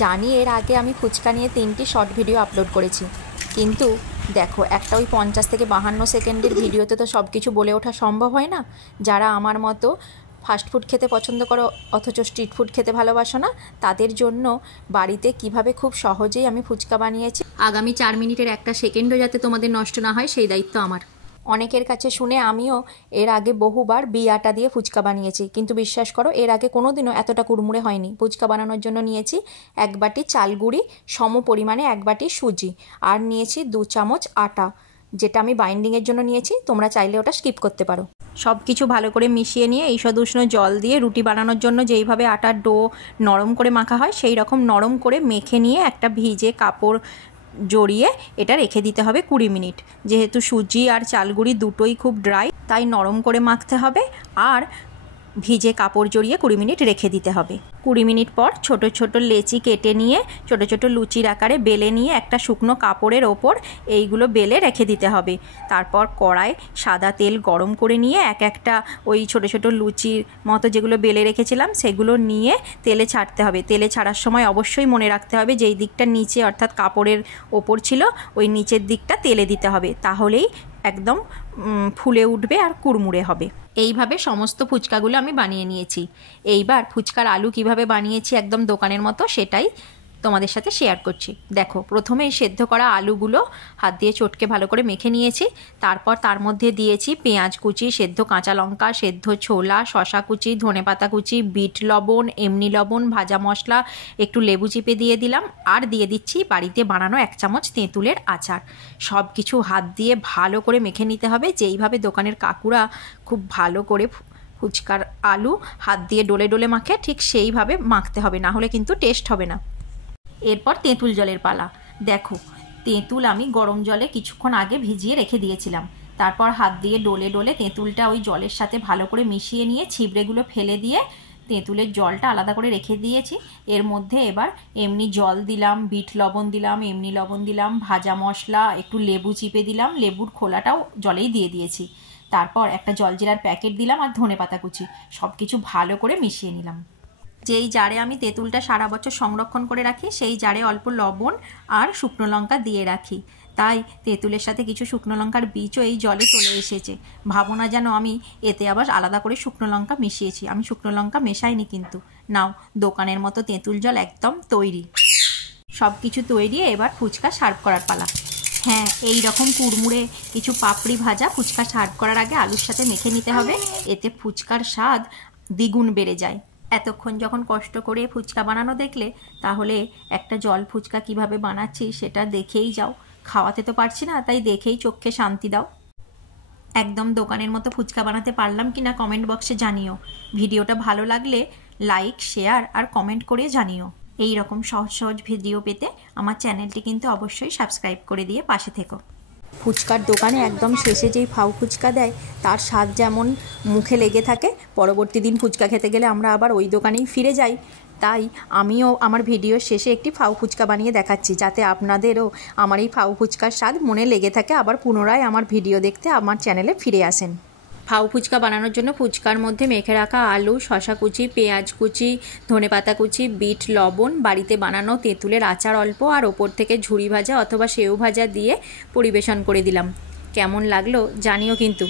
জানি এর আগে আমি ফুচকা নিয়ে 3টি শর্ট ভিডিও আপলোড করেছি, কিন্তু দেখো একটা ওই 50 থেকে 52 সেকেন্ডের ভিডিওতে তো সব কিছু বলে ওঠা সম্ভব হয় না। যারা আমার মতো ফাস্টফুড খেতে পছন্দ করো অথচ স্ট্রিট ফুড খেতে ভালোবাসো না, তাদের জন্য বাড়িতে কিভাবে খুব সহজেই আমি ফুচকা বানিয়েছি। আগামী 4 মিনিটের একটা সেকেন্ডও যাতে তোমাদের নষ্ট না হয় সেই দায়িত্ব আমার। অনেকের কাছে শুনে আমিও এর আগে বহুবার আটা দিয়ে ফুচকা বানিয়েছি, কিন্তু বিশ্বাস করো এর আগে কোনো দিনও এতটা কুড়মুড়ে হয়নি। ফুচকা বানানোর জন্য নিয়েছি 1 বাটি চাল গুঁড়ি, সম পরিমাণে 1 বাটি সুজি, আর নিয়েছি 2 চামচ আটা, যেটা আমি বাইন্ডিংয়ের জন্য নিয়েছি। তোমরা চাইলে ওটা স্কিপ করতে পারো। সব কিছু ভালো করে মিশিয়ে নিয়ে ঈষদ উষ্ণ জল দিয়ে রুটি বানানোর জন্য যেইভাবে আটার ডো নরম করে মাখা হয় সেই রকম নরম করে মেখে নিয়ে একটা ভিজে কাপড় জড়িয়ে এটা রেখে দিতে হবে 20 মিনিট। যেহেতু সুজি আর চালগুড়ি দুটোই খুব ড্রাই, তাই নরম করে মাখতে হবে আর ভিজে কাপড় জড়িয়ে 20 মিনিট রেখে দিতে হবে। 20 মিনিট পর ছোট ছোট লেচি কেটে নিয়ে ছোট ছোট লুচির আকারে বেলে নিয়ে একটা শুকনো কাপড়ের ওপর এইগুলো বেলে রেখে দিতে হবে। তারপর কড়ায় সাদা তেল গরম করে নিয়ে একটা ওই ছোট ছোট লুচির মতো যেগুলো বেলে রেখেছিলাম সেগুলো নিয়ে তেলে ছাড়তে হবে। তেলে ছাড়ার সময় অবশ্যই মনে রাখতে হবে যেই দিকটা নিচে অর্থাৎ কাপড়ের ওপর ছিল ওই নিচের দিকটা তেলে দিতে হবে, তাহলেই একদম ফুলে উঠবে আর কুড়মুড়ে হবে। এইভাবে সমস্ত ফুচকাগুলো আমি বানিয়ে নিয়েছি। এইবার ফুচকার আলু কিভাবে বানিয়েছি একদম দোকানের মতো সেটাই তোমাদের সাথে শেয়ার করছি। দেখো, প্রথমে সেদ্ধ করা আলুগুলো হাত দিয়ে চটকে ভালো করে মেখে নিয়েছি। তারপর তার মধ্যে দিয়েছি পেঁয়াজ কুচি, সেদ্ধ কাঁচা লঙ্কা, সেদ্ধ ছোলা, শশা কুচি, ধনেপাতা কুচি, বিট লবণ, এমনি লবণ, ভাজা মশলা, একটু লেবু চিপে দিয়ে দিলাম, আর দিয়ে দিচ্ছি বাড়িতে বানানো 1 চামচ তেঁতুলের আচার। সব কিছু হাত দিয়ে ভালো করে মেখে নিতে হবে, যেইভাবে দোকানের কাকুরা খুব ভালো করে ফুচকার আলু হাত দিয়ে ডলে ডলে মাখে ঠিক সেইভাবে মাখতে হবে, না হলে কিন্তু টেস্ট হবে না। এরপর তেঁতুল জলের পালা। দেখো, তেঁতুল আমি গরম জলে কিছুক্ষণ আগে ভিজিয়ে রেখে দিয়েছিলাম। তারপর হাত দিয়ে ডলে ডলে তেঁতুলটা ওই জলের সাথে ভালো করে মিশিয়ে নিয়ে ছিবড়েগুলো ফেলে দিয়ে তেঁতুলের জলটা আলাদা করে রেখে দিয়েছি। এর মধ্যে এবার এমনি জল দিলাম, বিট লবণ দিলাম, এমনি লবণ দিলাম, ভাজা মশলা, একটু লেবু চিপে দিলাম, লেবুর খোলাটাও জলেই দিয়ে দিয়েছি। তারপর একটা জলজিরার প্যাকেট দিলাম আর ধনেপাতা কুচি, সব কিছু ভালো করে মিশিয়ে নিলাম। যেই জারে আমি তেঁতুলটা সারা বছর সংরক্ষণ করে রাখি সেই জারে অল্প লবণ আর শুকনো লঙ্কা দিয়ে রাখি, তাই তেঁতুলের সাথে কিছু শুকনো লঙ্কার বীজও এই জলে চলে এসেছে। ভাবো না যেন আমি এতে আবার আলাদা করে শুকনো লঙ্কা মিশিয়েছি, আমি শুকনো লঙ্কা মেশাইনি। কিন্তু নাও, দোকানের মতো তেঁতুল জল একদম তৈরি। সব কিছু তৈরি, এবার ফুচকা সার্ভ করার পালা। হ্যাঁ, এই রকম কুড়মুড়ে কিছু পাপড়ি ভাজা ফুচকা সার্ভ করার আগে আলুর সাথে মেখে নিতে হবে, এতে ফুচকার স্বাদ দ্বিগুণ বেড়ে যায়। এতক্ষণ যখন কষ্ট করে ফুচকা বানানো দেখলে, তাহলে একটা জল ফুচকা কিভাবে বানাচ্ছি সেটা দেখেই যাও। খাওয়াতে তো পারছি না, তাই দেখেই চোখে শান্তি দাও। একদম দোকানের মতো ফুচকা বানাতে পারলাম কিনা কমেন্ট বক্সে জানিও। ভিডিওটা ভালো লাগলে লাইক, শেয়ার আর কমেন্ট করে জানিও। এই রকম সহজ সহজ ভিডিও পেতে আমার চ্যানেলটি কিন্তু অবশ্যই সাবস্ক্রাইব করে দিয়ে পাশে থেকো। ফুচকার দোকানে একদম শেষে যেই ফাউ ফুচকা দেয় তার স্বাদ যেমন মুখে লেগে থাকে, পরবর্তী দিন ফুচকা খেতে গেলে আমরা আবার ওই দোকানেই ফিরে যাই। তাই আমিও আমার ভিডিওর শেষে একটি ফাউ ফুচকা বানিয়ে দেখাচ্ছি, যাতে আপনাদেরও আমার এই ফাউ ফুচকার স্বাদ মনে লেগে থাকে, আবার পুনরায় আমার ভিডিও দেখতে আমার চ্যানেলে ফিরে আসেন। ফাউ ফুচকা বানানোর জন্য ফুচকার মধ্যে মেখে রাখা আলু, শশা কুচি, পেঁয়াজ কুচি, ধনেপাতা কুচি, বিট লবণ, বাড়িতে বানানো তেঁতুলের আচার অল্প, আর ওপর থেকে ঝুরি ভাজা অথবা সেউ ভাজা দিয়ে পরিবেশন করে দিলাম। কেমন লাগলো জানিও কিন্তু।